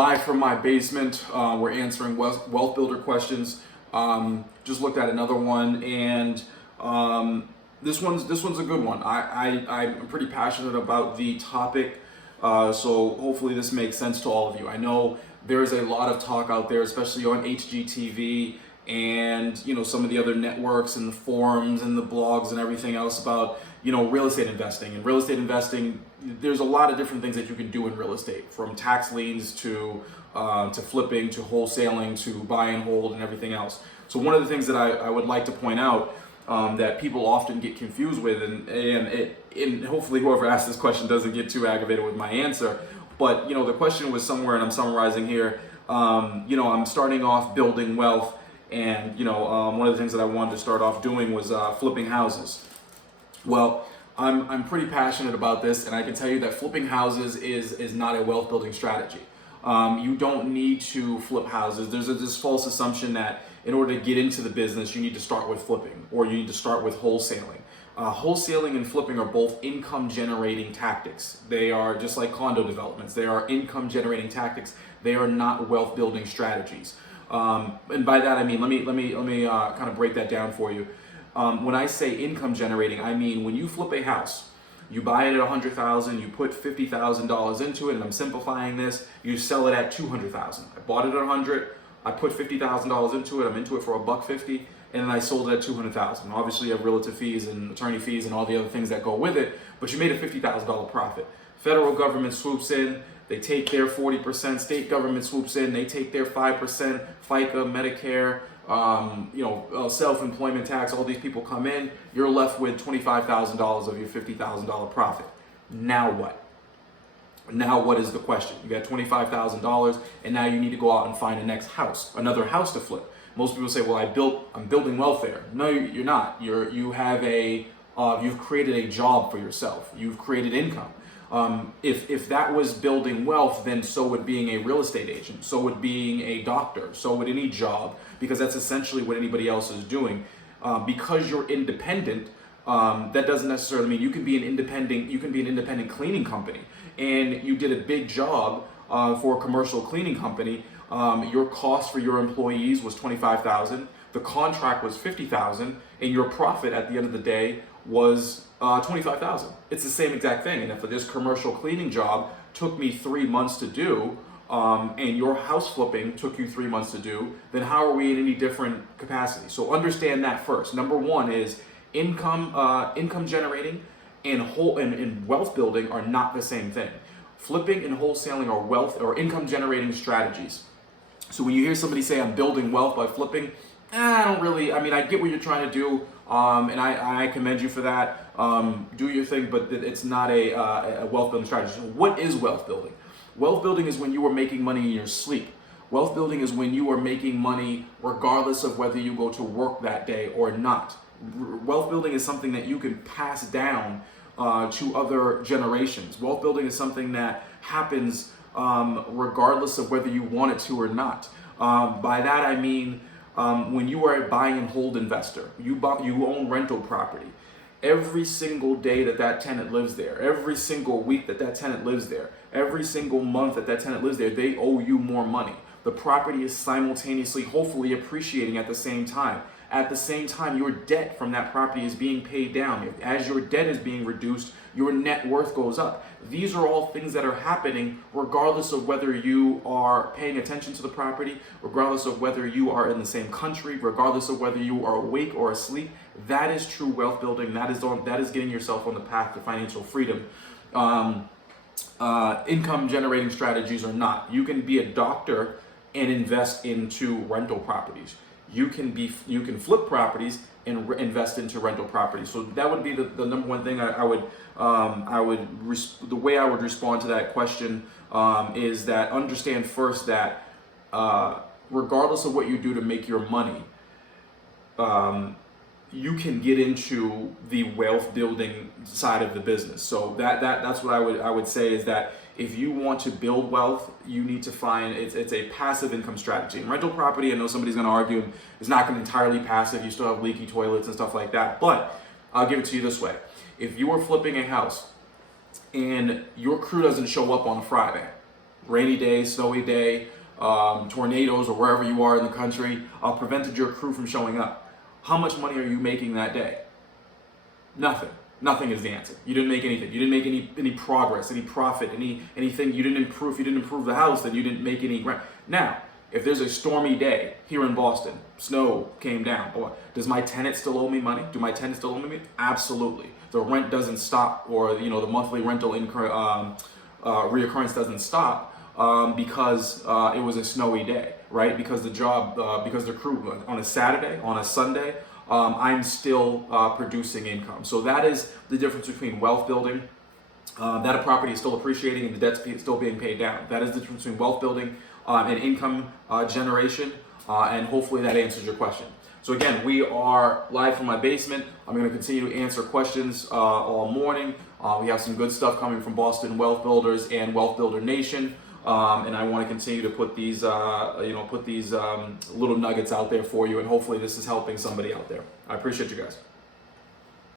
live from my basement. We're answering wealth builder questions. Just looked at another one, and this one's a good one. I'm pretty passionate about the topic, so hopefully this makes sense to all of you. I know there's a lot of talk out there, especially on HGTV and some of the other networks and the forums and the blogs and everything else about real estate investing. And real estate investing, there's a lot of different things that you can do in real estate, from tax liens to flipping to wholesaling to buy and hold and everything else. So one of the things that I would like to point out that people often get confused with, and hopefully whoever asked this question doesn't get too aggravated with my answer, but the question was somewhere, and I'm summarizing here. I'm starting off building wealth, and one of the things that I wanted to start off doing was flipping houses. Well, I'm pretty passionate about this, and I can tell you that flipping houses is not a wealth building strategy. You don't need to flip houses. There's this false assumption that in order to get into the business, you need to start with flipping, or you need to start with wholesaling. Wholesaling and flipping are both income generating tactics. They are just like condo developments. They are income generating tactics. They are not wealth building strategies. And by that I mean, let me kind of break that down for you. When I say income generating, I mean when you flip a house, you buy it at $100,000, you put $50,000 into it, and I'm simplifying this. You sell it at $200,000. I bought it at $100,000. I put $50,000 into it. I'm into it for $150, and then I sold it at $200,000. Obviously, you have realtor fees and attorney fees and all the other things that go with it, but you made a $50,000 profit. Federal government swoops in. They take their 40%. State government swoops in. They take their 5%. FICA, Medicare, self-employment tax. All these people come in. You're left with $25,000 of your $50,000 profit. Now what? Now what is the question? You got $25,000, and now you need to go out and find another house to flip. Most people say, "Well, I'm building wealth there." No, you're not. You've created a job for yourself. You've created income. If that was building wealth, then so would being a real estate agent, so would being a doctor, so would any job, because that's essentially what anybody else is doing. Because you're independent, that doesn't necessarily mean you can be an independent cleaning company, and you did a big job for a commercial cleaning company. Your cost for your employees was $25,000. The contract was $50,000, and your profit at the end of the day was $25,000. It's the same exact thing. And if this commercial cleaning job took me 3 months to do, and your house flipping took you 3 months to do, then how are we in any different capacity? So understand that first. Number one is income generating and wealth building are not the same thing. Flipping and wholesaling are wealth or income generating strategies. So when you hear somebody say, "I'm building wealth by flipping," I get what you're trying to do, and I commend you for that. Do your thing, but it's not a wealth building strategy. So what is wealth building? Wealth building is when you are making money in your sleep. Wealth building is when you are making money regardless of whether you go to work that day or not. Wealth building is something that you can pass down to other generations. Wealth building is something that happens regardless of whether you want it to or not. By that I mean when you are a buy and hold investor, you own rental property. Every single day that tenant lives there, every single week that tenant lives there, every single month that tenant lives there, they owe you more money. The property is simultaneously, hopefully, appreciating at the same time. At the same time, your debt from that property is being paid down. As your debt is being reduced, your net worth goes up. These are all things that are happening regardless of whether you are paying attention to the property, regardless of whether you are in the same country, regardless of whether you are awake or asleep. That is true wealth building. That is getting yourself on the path to financial freedom. Income generating strategies are not. You can be a doctor and invest into rental properties. You can flip properties and invest into rental properties. So that would be the number one thing the way I would respond to that question is that understand first that regardless of what you do to make your money, you can get into the wealth building side of the business. So that's what I would say is that if you want to build wealth, you need to find it's a passive income strategy. And rental property, I know somebody's going to argue, is not going to entirely passive. You still have leaky toilets and stuff like that. But I'll give it to you this way: if you are flipping a house and your crew doesn't show up on Friday, rainy day, snowy day, tornadoes, or wherever you are in the country prevented your crew from showing up. How much money are you making that day? Nothing. Nothing is the answer. You didn't make anything. You didn't make any progress, any profit, anything. You didn't improve. If you didn't improve the house, then you didn't make any grant. Now, if there's a stormy day here in Boston, snow came down, or does my tenant still owe me money? Do my tenants still owe me money? Absolutely. The rent doesn't stop, or the monthly rental reoccurrence doesn't stop because it was a snowy day, right? Because because the crew on a Saturday, on a Sunday, I'm still producing income. So that is the difference between wealth building, that a property is still appreciating and the debt's still being paid down. That is the difference between wealth building and income generation, and hopefully that answers your question. So again, we are live from my basement. I'm going to continue to answer questions all morning. We have some good stuff coming from Boston Wealth Builders and Wealth Builder Nation. And I want to continue to put these, little nuggets out there for you, and hopefully this is helping somebody out there. I appreciate you guys.